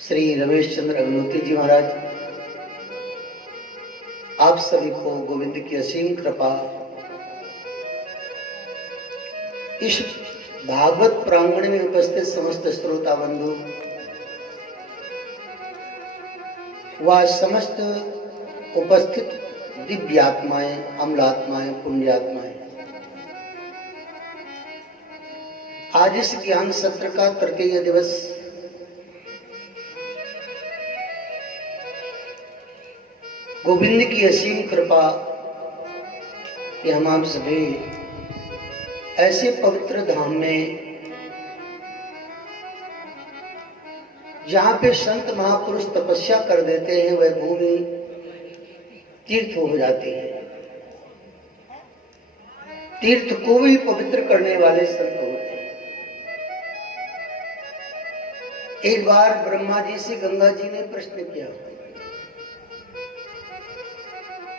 श्री रमेश चंद्र अग्निहोत्री जी महाराज, आप सभी को गोविंद की असीम कृपा। इस भागवत प्रांगण में उपस्थित समस्त श्रोता बंधु व समस्त उपस्थित दिव्यात्माएं, अमलात्माएं, पुण्यात्माएं, आज इस ज्ञान सत्र का तृतीय दिवस गोविंद की असीम कृपा कि हम आप सभी ऐसे पवित्र धाम में, जहां पे संत महापुरुष तपस्या कर देते हैं, वह भूमि तीर्थ हो जाती है। तीर्थ को भी पवित्र करने वाले संत होते हैं। एक बार ब्रह्मा जी से गंगा जी ने प्रश्न किया,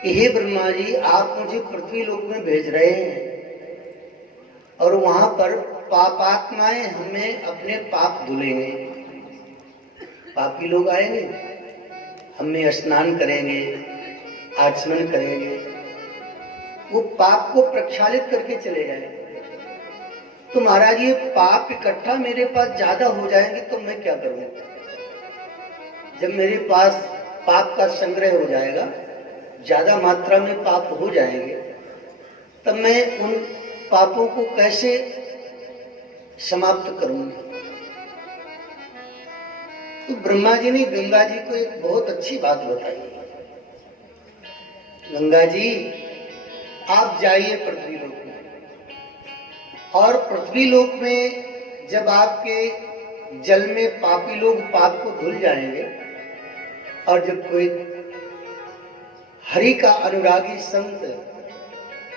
हे ब्रह्मा जी, आप मुझे पृथ्वी लोक में भेज रहे हैं और वहां पर पापात्माएं हमें अपने पाप धुलेंगे। पापी लोग आएंगे, हमें स्नान करेंगे, आचमन करेंगे, वो पाप को प्रक्षालित करके चले जाएंगे। तो महाराज, ये पाप इकट्ठा मेरे पास ज्यादा हो जाएंगे तो मैं क्या करूंगा? जब मेरे पास पाप का संग्रह हो जाएगा, ज्यादा मात्रा में पाप हो जाएंगे, तब मैं उन पापों को कैसे समाप्त करूंगा? तो ब्रह्मा जी ने गंगा जी को एक बहुत अच्छी बात बताई। गंगा जी, आप जाइए पृथ्वी लोक में, और पृथ्वी लोक में जब आपके जल में पापी लोग पाप को धुल जाएंगे और जब कोई हरि का अनुरागी संत,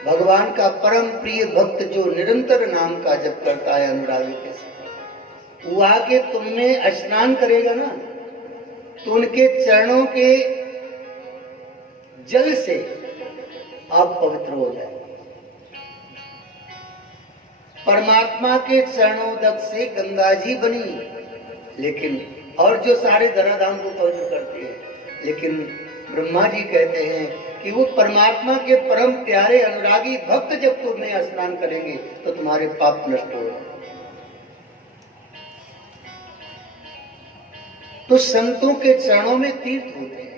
भगवान का परम प्रिय भक्त जो निरंतर नाम का जप करता है अनुरागी के साथ, वो आके तुम में स्नान करेगा ना, तो उनके चरणों के जल से आप पवित्र हो जाएंगे। परमात्मा के चरणोदक से गंगा जी बनी, लेकिन और जो सारे धराधाम को पवित्र करते हैं, लेकिन ब्रह्मा जी कहते हैं कि वो परमात्मा के परम प्यारे अनुरागी भक्त जब तुम्हें स्नान करेंगे तो तुम्हारे पाप नष्ट हो जाएंगे। तो संतों के चरणों में तीर्थ होते हैं।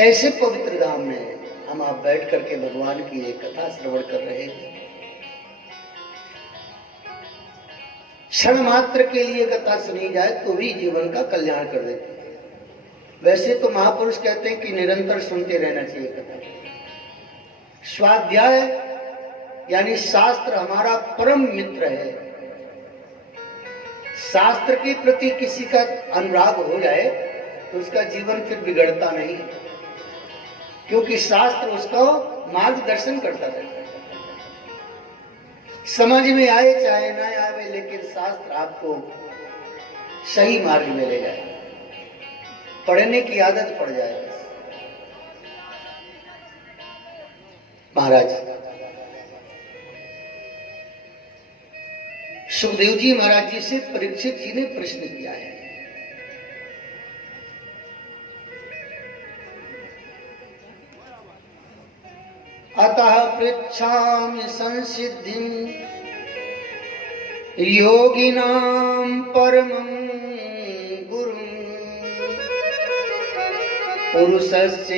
ऐसे पवित्र धाम में हम आप बैठ करके भगवान की एक कथा श्रवण कर रहे हैं। क्षण मात्र के लिए कथा सुनी जाए तो भी जीवन का कल्याण कर देती है। वैसे तो महापुरुष कहते हैं कि निरंतर सुनते रहना चाहिए कथा। स्वाध्याय यानी शास्त्र हमारा परम मित्र है। शास्त्र के प्रति किसी का अनुराग हो जाए तो उसका जीवन फिर बिगड़ता नहीं, क्योंकि शास्त्र उसको मार्गदर्शन करता रहता है। समझ में आए चाहे ना आए, लेकिन शास्त्र आपको सही मार्ग में ले जाए। पढ़ने की आदत पड़ जाए। महाराज सुखदेव जी महाराज जी से परीक्षित जी ने प्रश्न किया है। अतः पृच्छामि संसिद्धिं योगिनां परमं गुरुं पुरुषस्य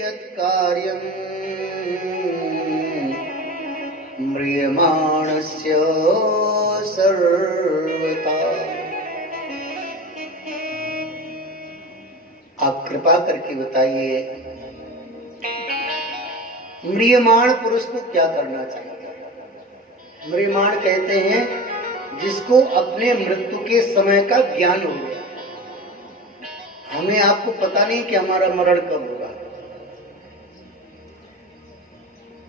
यत् कार्यं म्रियमाणस्य सर्वथा। आप कृपा करके बताइए, म्रियमाण पुरुष को क्या करना चाहिए? म्रियमाण कहते हैं जिसको अपने मृत्यु के समय का ज्ञान हो गया। हमें आपको पता नहीं कि हमारा मरण कब होगा,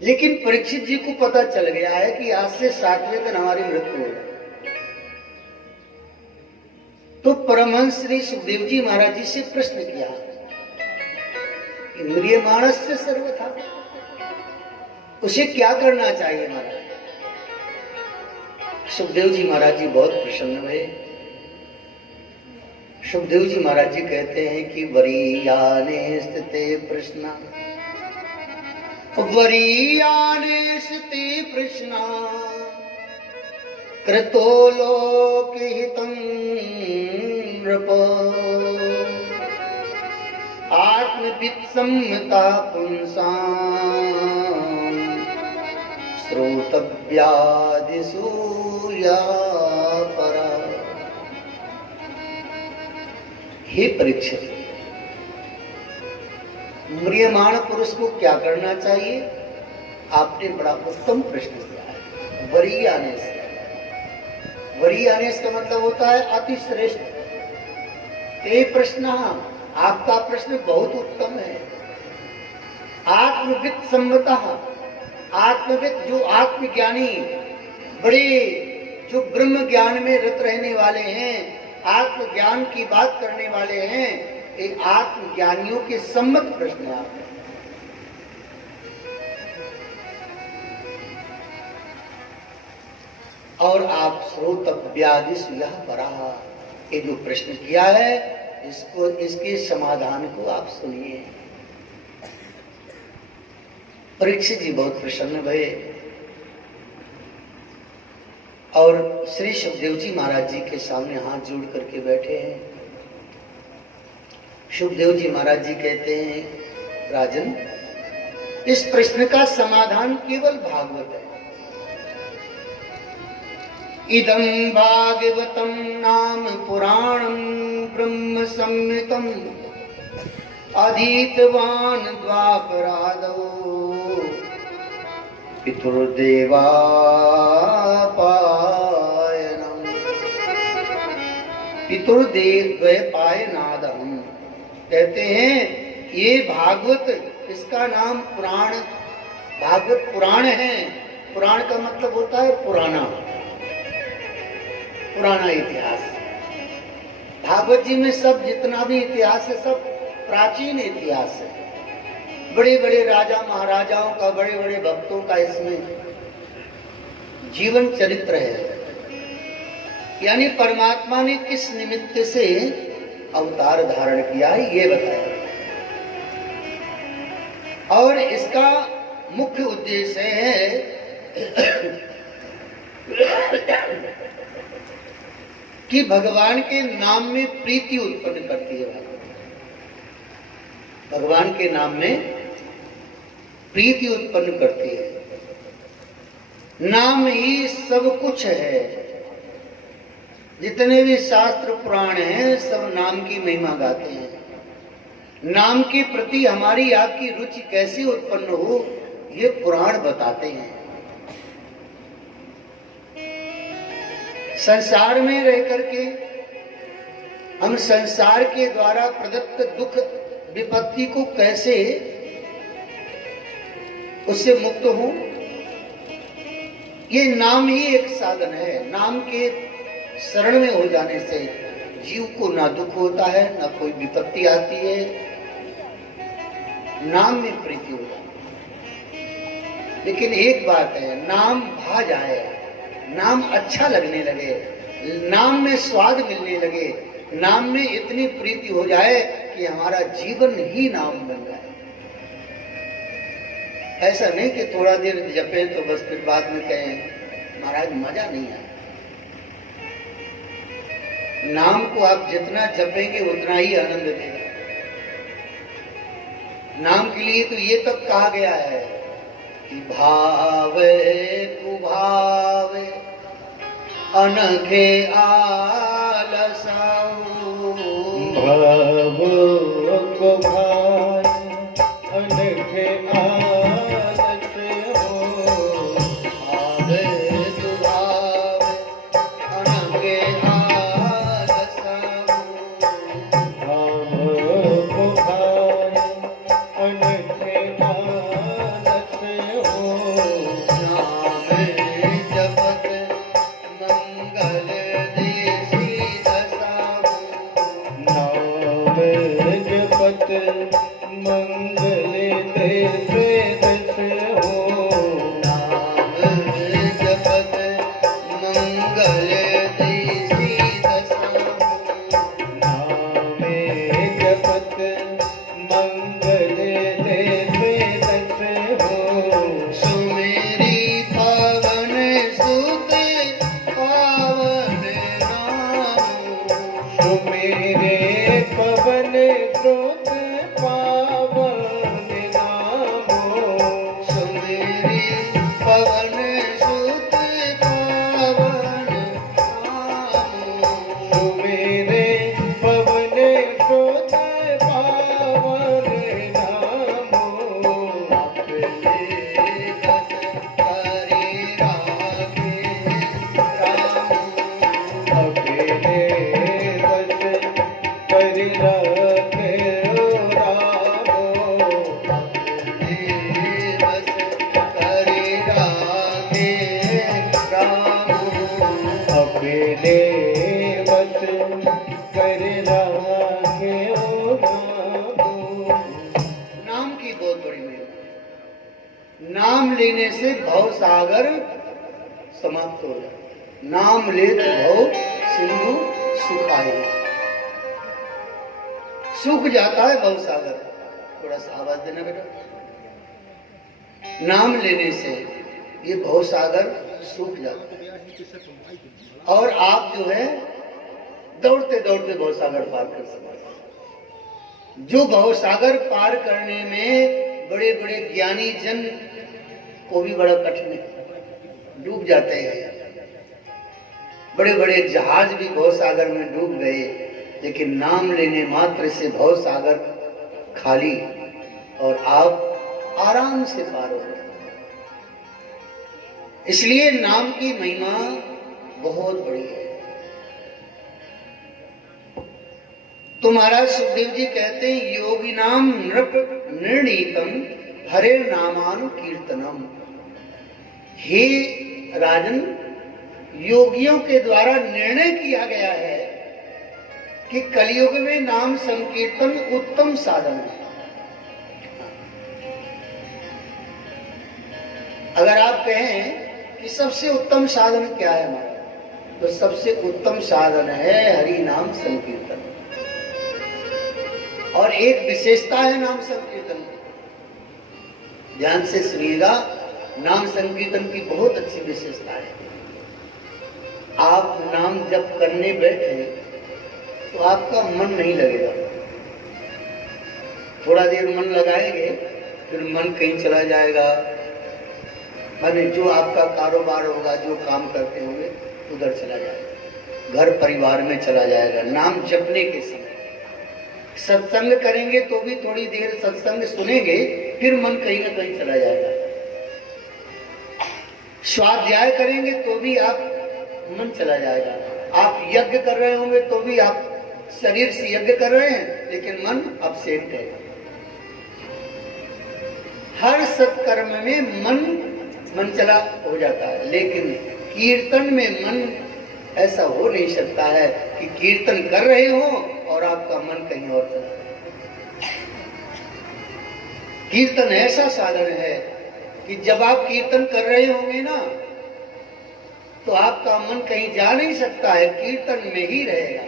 लेकिन परीक्षित जी को पता चल गया है कि आज से 60वें दिन हमारी मृत्यु होगी। तो परमहंस श्री सुखदेव जी महाराज जी से प्रश्न किया, म्रियमाणस्य सर्वथा, उसे क्या करना चाहिए महाराज? सुखदेव जी महाराज जी बहुत प्रसन्न हुए। सुखदेव जी महाराज जी कहते हैं कि वरीयाने स्थिते प्रश्ना, वरीयाने स्थिते प्रश्ना कृतो लोकहितं नृप, आत्मवित्सम्मता पुंसाम् श्रोतव्यादिसूया परा। हे परीक्षित, म्रियमाण पुरुष को क्या करना चाहिए? आपने बड़ा उत्तम प्रश्न किया है। वरीयानेश, वरीयानेश का मतलब होता है अति श्रेष्ठ। ते प्रश्न, आपका प्रश्न बहुत उत्तम है। आत्मवित् सम्मतः, आत्मविद जो आत्मज्ञानी, बड़े जो ब्रह्म ज्ञान में रत रहने वाले हैं, आत्मज्ञान की बात करने वाले हैं, एक आत्मज्ञानियों के सम्मत प्रश्न है आपने। और आप श्रोतव्यादिश यह परा, ये जो प्रश्न किया है इसको, इसके समाधान को आप सुनिए। परीक्षित जी बहुत प्रसन्न भये और श्री सुखदेव जी महाराज जी के सामने हाथ जोड़ करके बैठे हैं। सुखदेव जी महाराज जी कहते हैं, राजन, इस प्रश्न का समाधान केवल भागवत है। इदं भागवतं नाम पुराणं ब्रह्म संहितं अधीतवान् द्वापरादौ पितुर्देवापायनम् पितुर्देवपायनादम्। कहते हैं ये भागवत, इसका नाम पुराण, भागवत पुराण है। पुराण का मतलब होता है पुराना, पुराना इतिहास। भागवत जी में सब जितना भी इतिहास है सब प्राचीन इतिहास है। बड़े बड़े राजा महाराजाओं का, बड़े बड़े भक्तों का इसमें जीवन चरित्र है। यानी परमात्मा ने किस निमित्त से अवतार धारण किया है ये बताया। और इसका मुख्य उद्देश्य है कि भगवान के नाम में प्रीति उत्पन्न करती है। भगवान के नाम में प्रीति उत्पन्न करती है। नाम ही सब कुछ है। जितने भी शास्त्र पुराण हैं सब नाम की महिमा गाते हैं। नाम के प्रति हमारी आपकी रुचि कैसे उत्पन्न हो ये पुराण बताते हैं। संसार में रह करके हम संसार के द्वारा प्रदत्त दुख विपत्ति को कैसे उससे मुक्त हो, ये नाम ही एक साधन है। नाम के शरण में हो जाने से जीव को ना दुख होता है, ना कोई विपत्ति आती है। नाम में प्रीति हो जाती है। लेकिन एक बात है, नाम भा जाए, नाम अच्छा लगने लगे, नाम में स्वाद मिलने लगे, नाम में इतनी प्रीति हो जाए कि हमारा जीवन ही नाम बन जाए। ऐसा नहीं कि थोड़ा देर जपे तो बस फिर बाद में कहें महाराज मजा नहीं आया। नाम को आप जितना जपेंगे उतना ही आनंद देगा। नाम के लिए तो ये तक कहा गया है कि भावे कुभावे अनघे आलसाऊ, भाव कुभावे अनघे आलस हो, भावे कुभावे अनघे आलसाऊ, भाव कुभावे अनघे आलस हो, नाम जपत मंगल देसी दसाऊ, नाम जपत ले बस कर राखे ओ नाम। नाम की बहुत बड़ी महिमा। नाम लेने से भव सागर समाप्त हो जाए। नाम ले तो भव सिंधु सुखाए। सूख जाता है भव सागर। थोड़ा सा आवाज देना बेटा। नाम लेने से ये भव सागर सूख जाता है और आप जो है दौड़ते दौड़ते भव सागर पार कर सकते। जो भव सागर पार करने में बड़े बड़े ज्ञानी जन को भी बड़ा कठिन है, डूब जाते हैं। बड़े बड़े जहाज भी भव सागर में डूब गए, लेकिन नाम लेने मात्र से भव सागर खाली और आप आराम से पार हो गए। इसलिए नाम की महिमा बहुत बड़ी है। तो महाराज सुखदेव जी कहते हैं योगी नाम नृप निर्णीतम हरे नामान कीर्तनम। हे राजन, योगियों के द्वारा निर्णय किया गया है कि कलयुग में नाम संकीर्तन उत्तम साधन है। अगर आप कहें कि सबसे उत्तम साधन क्या है हमारा, तो सबसे उत्तम साधन है हरि नाम संकीर्तन। और एक विशेषता है नाम संकीर्तन की, ध्यान से सुनिएगा। नाम संकीर्तन की बहुत अच्छी विशेषता है। आप नाम जप करने बैठे तो आपका मन नहीं लगेगा। थोड़ा देर मन लगाएंगे, फिर मन कहीं चला जाएगा। माने जो आपका कारोबार होगा, जो काम करते होंगे, उधर चला जाएगा, घर परिवार में चला जाएगा। नाम जपने के समय सत्संग करेंगे तो भी थोड़ी देर सत्संग सुनेंगे, फिर मन कहीं ना कहीं चला जाएगा। स्वाध्याय करेंगे तो भी आप मन चला जाएगा। आप यज्ञ कर रहे होंगे तो भी आप शरीर से यज्ञ कर रहे हैं, लेकिन मन अपसेंट है। हर सत्कर्म में मन चला हो जाता है, लेकिन कीर्तन में मन ऐसा हो नहीं सकता है कि कीर्तन कर रहे हो और आपका मन कहीं और चला। कीर्तन ऐसा साधन है कि जब आप कीर्तन कर रहे होंगे ना, तो आपका मन कहीं जा नहीं सकता है, कीर्तन में ही रहेगा।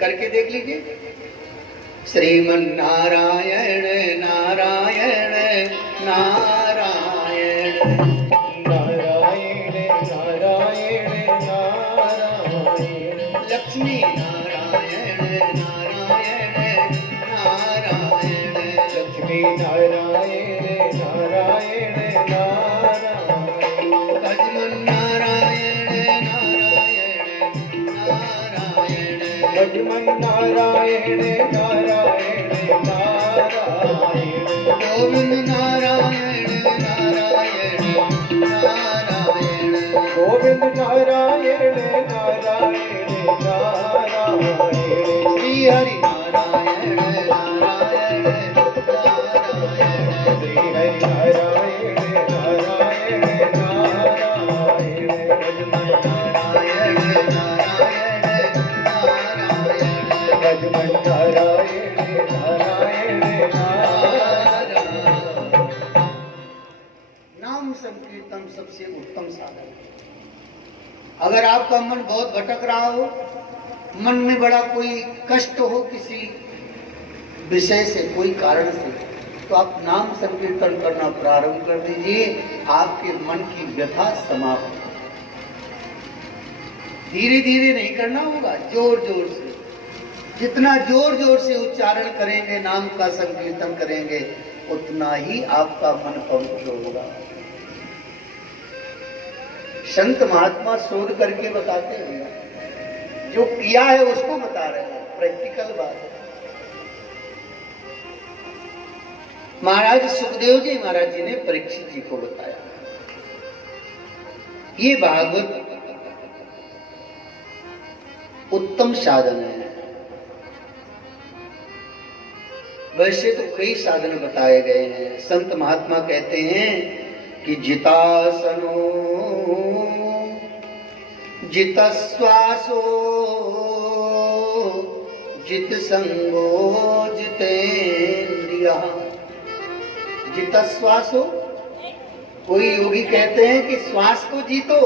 करके देख लीजिए। श्रीमन नारायण नारायण नारायण नारायण नारायण नारायण लक्ष्मी नारायण नारायण नारायण लक्ष्मी नारायण नारायण नारायण भजमन नारायण नारायण नारायण भजमन नारायण नारायण नारायण गोविंद नारायण नारायण नारायण गोविंद नारायण नारायण नारायण श्री हरि नारायण नारायण नारायण श्री हरि नारायण नारायण नारायण भजमन नारायण नारायण नारायण भजमन नारायण नारायण नारायण। नाम संकीर्तन सबसे उत्तम साधन है। अगर आपका मन बहुत भटक रहा हो, मन में बड़ा कोई कष्ट हो किसी विषय से, कोई कारण से, तो आप नाम संकीर्तन करना प्रारंभ कर दीजिए। आपके मन की व्यथा समाप्त। धीरे धीरे नहीं करना होगा, जोर जोर से। जितना जोर जोर से उच्चारण करेंगे, नाम का संकीर्तन करेंगे, उतना ही आपका मन पवित्र होगा। संत महात्मा शोध करके बताते हैं, जो किया है उसको बता रहे हैं, प्रैक्टिकल बात है। महाराज सुखदेव जी महाराज जी ने परीक्षित जी को बताया, ये भागवत उत्तम साधन है। वैसे तो कई साधन बताए गए हैं। संत महात्मा कहते हैं कि जितासनो जितश्वासो जित संगो जितेन्द्रिया। जितश्वासो, कोई योगी कहते हैं कि श्वास को जीतो,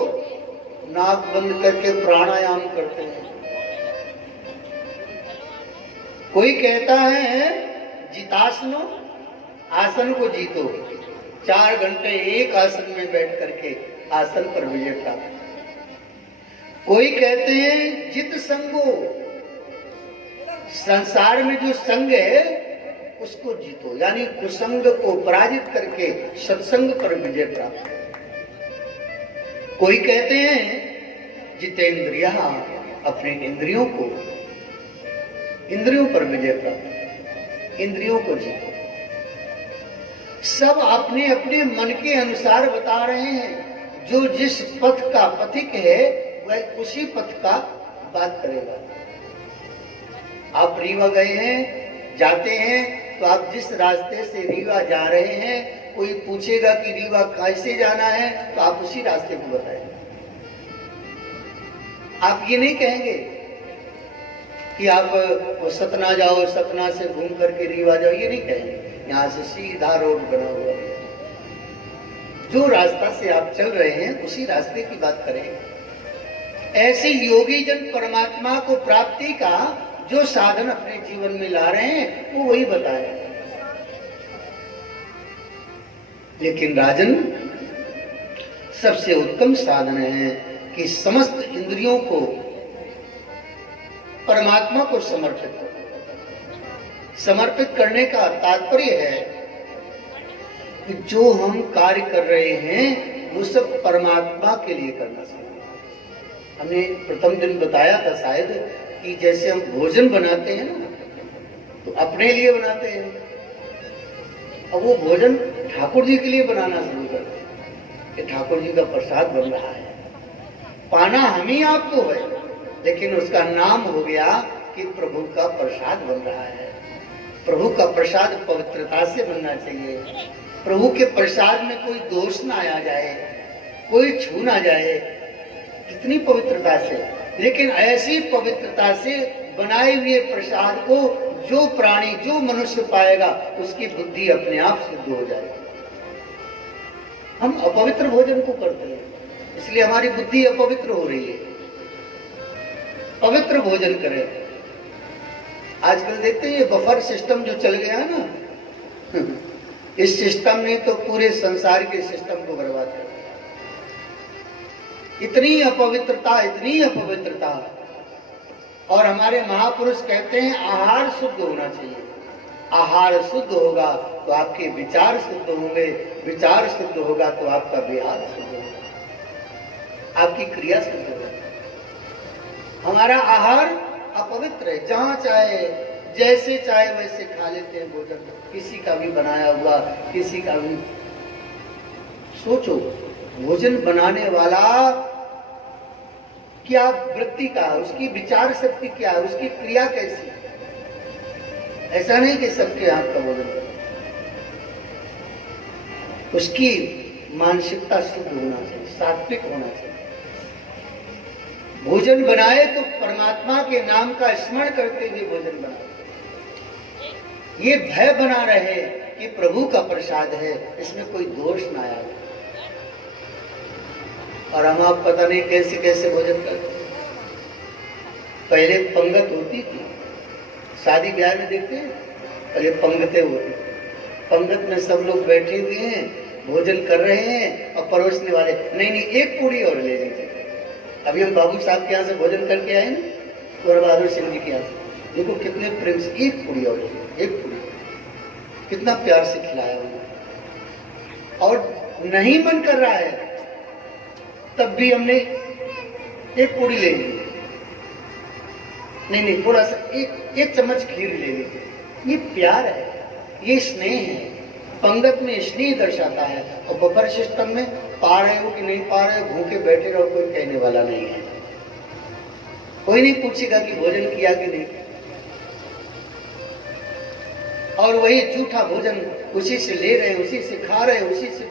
नाक बंद करके प्राणायाम करते हैं। कोई कहता है जितासनो, आसन को जीतो, 4 घंटे एक आसन में बैठ करके आसन पर विजय प्राप्त। कोई कहते हैं जित संगो, संसार में जो संग है उसको जीतो, यानी कुसंग को पराजित करके सत्संग पर विजय प्राप्त। कोई कहते हैं जितेंद्रिया, अपने इंद्रियों पर विजय प्राप्त, इंद्रियों को जीतो। सब अपने अपने मन के अनुसार बता रहे हैं। जो जिस पथ का पथिक है वह उसी पथ का बात करेगा। आप रीवा गए हैं, जाते हैं, तो आप जिस रास्ते से रीवा जा रहे हैं, कोई पूछेगा कि रीवा कैसे जाना है, तो आप उसी रास्ते को बताएंगे। आप ये नहीं कहेंगे कि आप सतना जाओ, सतना से घूम करके रीवा जाओ, ये नहीं कहेंगे। यहाँ से सीधा रोड बना हुआ है, जो रास्ता से आप चल रहे हैं उसी रास्ते की बात करेंगे। ऐसे योगी जन परमात्मा को प्राप्ति का जो साधन अपने जीवन में ला रहे हैं वो वही बताए। लेकिन राजन, सबसे उत्तम साधन है कि समस्त इंद्रियों को परमात्मा को समर्पित करो। समर्पित करने का तात्पर्य है कि जो हम कार्य कर रहे हैं वो सब परमात्मा के लिए करना चाहिए। हमने प्रथम दिन बताया था शायद कि जैसे हम भोजन बनाते हैं ना, तो अपने लिए बनाते हैं, अब वो भोजन ठाकुर जी के लिए बनाना शुरू करते हैं कि ठाकुर जी का प्रसाद बन रहा है। पाना हम ही आपको है, लेकिन उसका नाम हो गया कि प्रभु का प्रसाद बन रहा है। प्रभु का प्रसाद पवित्रता से बनना चाहिए। प्रभु के प्रसाद में कोई दोष ना आ जाए, कोई छू ना जाए, कितनी पवित्रता से। लेकिन ऐसी पवित्रता से बनाए हुए प्रसाद को जो प्राणी, जो मनुष्य पाएगा, उसकी बुद्धि अपने आप शुद्ध हो जाएगी। हम अपवित्र भोजन को करते हैं, इसलिए हमारी बुद्धि अपवित्र हो रही है। पवित्र भोजन करें। आजकल देखते हैं ये बफर सिस्टम जो चल गया है ना, इस सिस्टम ने तो पूरे संसार के सिस्टम को बर्बाद कर दिया। इतनी अपवित्रता। और हमारे महापुरुष कहते हैं आहार शुद्ध होना चाहिए। आहार शुद्ध होगा तो आपके विचार शुद्ध होंगे, विचार शुद्ध होगा तो आपका व्यवहार शुद्ध होगा, आपकी क्रिया शुद्ध होगी। हमारा आहार अपवित्र है, जहां चाहे जैसे चाहे वैसे खा लेते हैं भोजन, किसी का भी बनाया हुआ, किसी का भी। सोचो, भोजन बनाने वाला क्या वृत्ति का, उसकी विचार शक्ति क्या है, उसकी क्रिया कैसी। ऐसा नहीं कि सबके हाथ का भोजन करें, उसकी मानसिकता शुद्ध होना चाहिए, सात्विक होना चाहिए। भोजन बनाए तो परमात्मा के नाम का स्मरण करते हुए भोजन बनाए। ये भय बना रहे कि प्रभु का प्रसाद है, इसमें कोई दोष ना आए। और हम आप पता नहीं कैसे कैसे भोजन करते। पहले पंगत होती थी, शादी ब्याह में देखते हैं, पहले पंगतें होती थी। पंगत में सब लोग बैठे हुए हैं, भोजन कर रहे हैं, और परोसने वाले नहीं एक पूरी और ले लीजिए। अभी हम बाबू साहब के यहाँ से भोजन करके आए ना, कुंवर बहादुर सिंह जी के यहाँ से, देखो कितने प्रेम से एक पूरी और एक पूरी, कितना प्यार से खिलाया उन्होंने। और नहीं मन कर रहा है तब भी हमने एक पूरी ले ली, नहीं थोड़ा सा एक चम्मच खीर ले ली। ये प्यार है, ये स्नेह है। पंगत में स्नेह दर्शाता है। और बफर सिस्टम में पा रहे हो कि नहीं पा रहे हो, भूखे बैठे रहो, कोई कहने वाला नहीं है। कोई नहीं पूछेगा कि भोजन किया कि नहीं। और वही झूठा भोजन उसी से ले रहे, उसी से खा रहे, उसी से।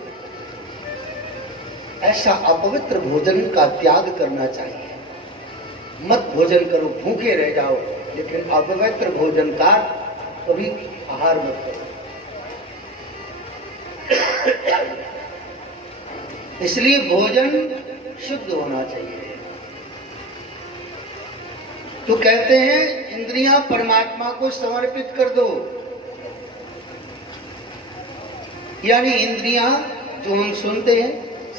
ऐसा अपवित्र भोजन का त्याग करना चाहिए। मत भोजन करो, भूखे रह जाओ, लेकिन अपवित्र भोजन का कभी आहार मत करो। इसलिए भोजन शुद्ध होना चाहिए। तो कहते हैं इंद्रियां परमात्मा को समर्पित कर दो, यानी इंद्रियां जो हम सुनते हैं,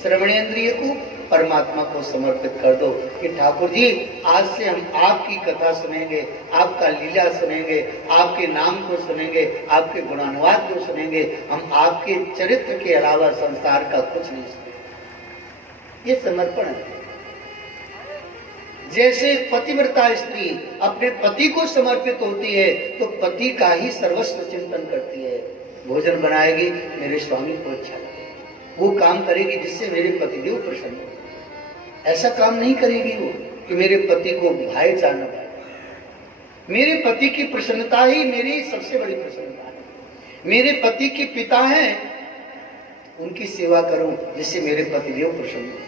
श्रवणेंद्रिय को परमात्मा को समर्पित कर दो कि ठाकुर जी आज से हम आपकी कथा सुनेंगे, आपका लीला सुनेंगे, आपके नाम को सुनेंगे, आपके गुणानुवाद को सुनेंगे, हम आपके चरित्र के अलावा संसार का कुछ नहीं सुनेंगे। ये समर्पण है। जैसे पतिव्रता स्त्री अपने पति को समर्पित होती है तो पति का ही सर्वस्व चिंतन करती है। भोजन बनाएगी, मेरे स्वामी को अच्छा लगे, वो काम करेगी जिससे मेरे पतिदेव प्रसन्न हो। ऐसा काम नहीं करेगी वो कि मेरे पति को भाई जाना पाए। मेरे पति की प्रसन्नता ही मेरी सबसे बड़ी प्रसन्नता है। मेरे पति के पिता हैं, उनकी सेवा करूं जिससे मेरे पतिदेव प्रसन्न हो।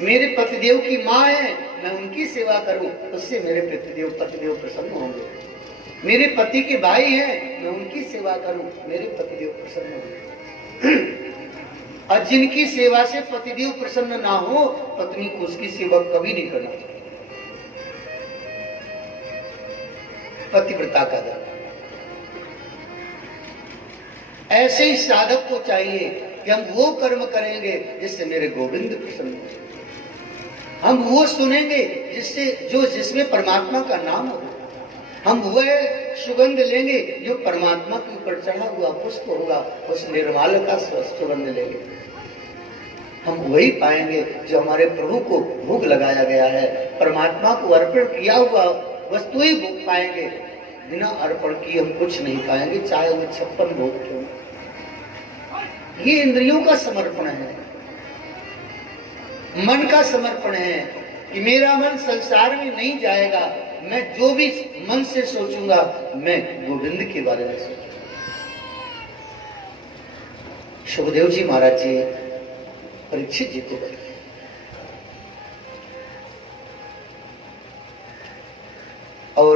मेरे पतिदेव की माँ है, मैं उनकी सेवा करूं, उससे मेरे पतिदेव प्रसन्न होंगे। मेरे पति के भाई हैं, मैं उनकी सेवा करूं, मेरे पतिदेव प्रसन्न होंगे। और जिनकी सेवा से पतिदेव प्रसन्न ना हो, पत्नी को उसकी सेवा कभी नहीं करना चाहिए। पतिव्रता का धर्म। ऐसे ही साधक को चाहिए कि हम वो कर्म करेंगे जिससे मेरे गोविंद प्रसन्न हो। हम वो सुनेंगे जिसमें परमात्मा का नाम हो। हम वह सुगंध लेंगे जो परमात्मा के ऊपर चढ़ा हुआ पुष्प होगा, उस निर्माल का सुगंध लेंगे। हम वही पाएंगे जो हमारे प्रभु को भोग लगाया गया है। परमात्मा को अर्पण किया हुआ वस्तु ही भोग पाएंगे। बिना अर्पण किए हम कुछ नहीं पाएंगे, चाहे वो 56 भोग क्यों। ये इंद्रियों का समर्पण है, मन का समर्पण है कि मेरा मन संसार में नहीं जाएगा। मैं जो भी मन से सोचूंगा, मैं गोविंद के बारे में सोचूंगा। सुखदेव जी महाराज जी परीक्षित जी को बताए, और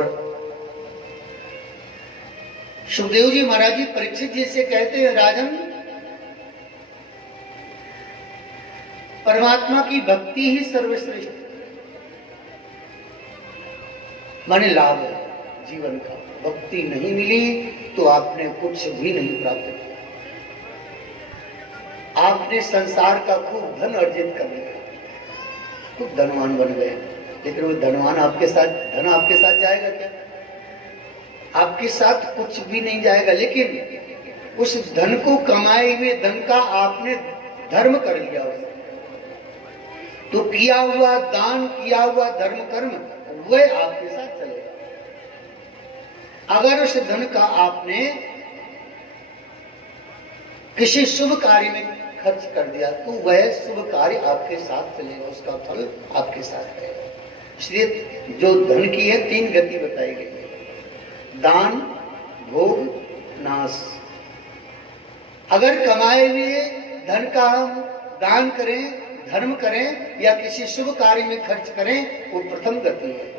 सुखदेव जी महाराज जी परीक्षित जी से कहते हैं, राजन, परमात्मा की भक्ति ही सर्वश्रेष्ठ माने लाभ है जीवन का। भक्ति नहीं मिली तो आपने कुछ भी नहीं प्राप्त किया। आपने संसार का खूब धन अर्जित कर लिया, खूब धनवान बन गए, लेकिन वो धनवान धन आपके साथ जाएगा क्या? आपके साथ कुछ भी नहीं जाएगा। लेकिन उस धन को कमाए हुए धन का आपने धर्म कर लिया उसने, तो किया हुआ दान, किया हुआ धर्म कर्म वह आपके साथ चलेगा। अगर उस धन का आपने किसी शुभ कार्य में खर्च कर दिया तो वह शुभ कार्य आपके साथ चलेगा, उसका फल आपके साथ रहेगा। इसलिए जो धन की है 3 गति बताई गई है, दान, भोग, नाश। अगर कमाए हुए धन का हम दान करें, धर्म करें या किसी शुभ कार्य में खर्च करें, वो प्रथम गति है।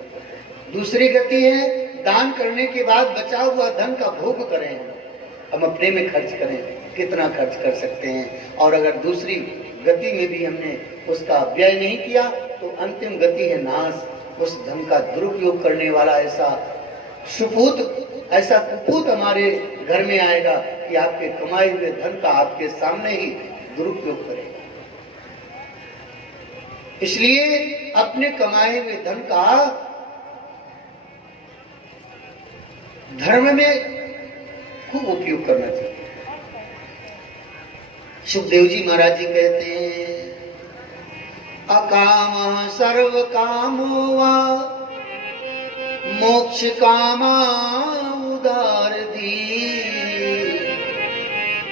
दूसरी गति है दान करने के बाद बचा हुआ धन का भोग करें, हम अपने में खर्च करें, कितना खर्च कर सकते हैं। और अगर दूसरी गति में भी हमने उसका व्यय नहीं किया तो अंतिम गति है नाश। उस धन का दुरुपयोग करने वाला ऐसा कुपूत हमारे घर में आएगा कि आपके कमाए हुए धन का आपके सामने ही दुरुपयोग करेगा। इसलिए अपने कमाए हुए धन का धर्म में खूब उपयोग करना चाहिए। सुखदेव जी महाराज जी कहते हैं, अकाम सर्व कामो वा मोक्ष कामा उदार दी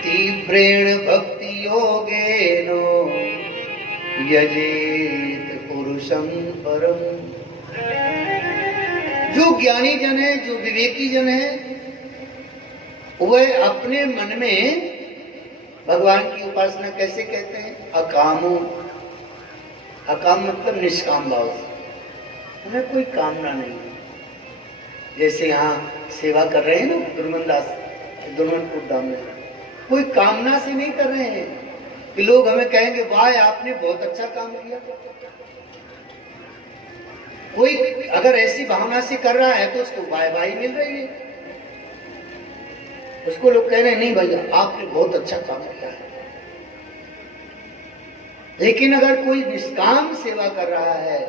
तीव्रेण भक्ति योगेनो यजेत पुरुषं परम। जो ज्ञानी जन है, जो विवेकी जन है, वह अपने मन में भगवान की उपासना कैसे कहते हैं? अकामो। अकाम मतलब निष्काम भाव से। हमें कोई कामना नहीं है। जैसे यहाँ सेवा कर रहे हैं ना दुर्मनपुर धाम में, कोई कामना से नहीं कर रहे हैं कि लोग हमें कहेंगे वाह आपने बहुत अच्छा काम किया। कोई अगर ऐसी भावना से कर रहा है तो उसको वाह मिल रही है, उसको लोग कह रहे हैं नहीं भैया आपने बहुत अच्छा काम किया है। लेकिन अगर कोई निष्काम सेवा कर रहा है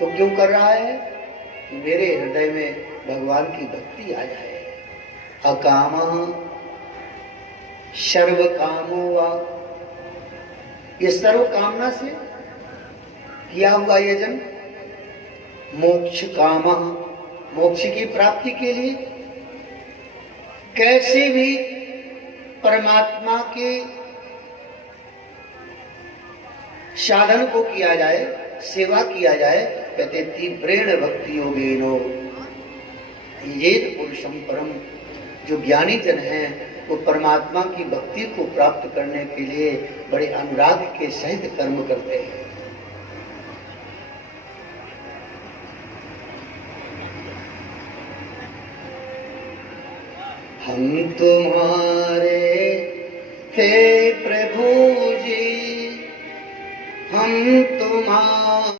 तो क्यों कर रहा है? मेरे हृदय में भगवान की भक्ति आ जाए। अकाम सर्व कामो वा, ये सर्व कामना से किया हुआ ये जन्म मोक्ष काम, मोक्ष की प्राप्ति के लिए कैसे भी परमात्मा के साधन को किया जाए, सेवा किया जाए। कहते तीव्रेण भक्ति योगेनो येद पुरुषम परम, जो ज्ञानी जन हैं वो परमात्मा की भक्ति को प्राप्त करने के लिए बड़े अनुराग के सहित कर्म करते हैं। हम तुम्हारे थे प्रभु जी, हम तुम्हारे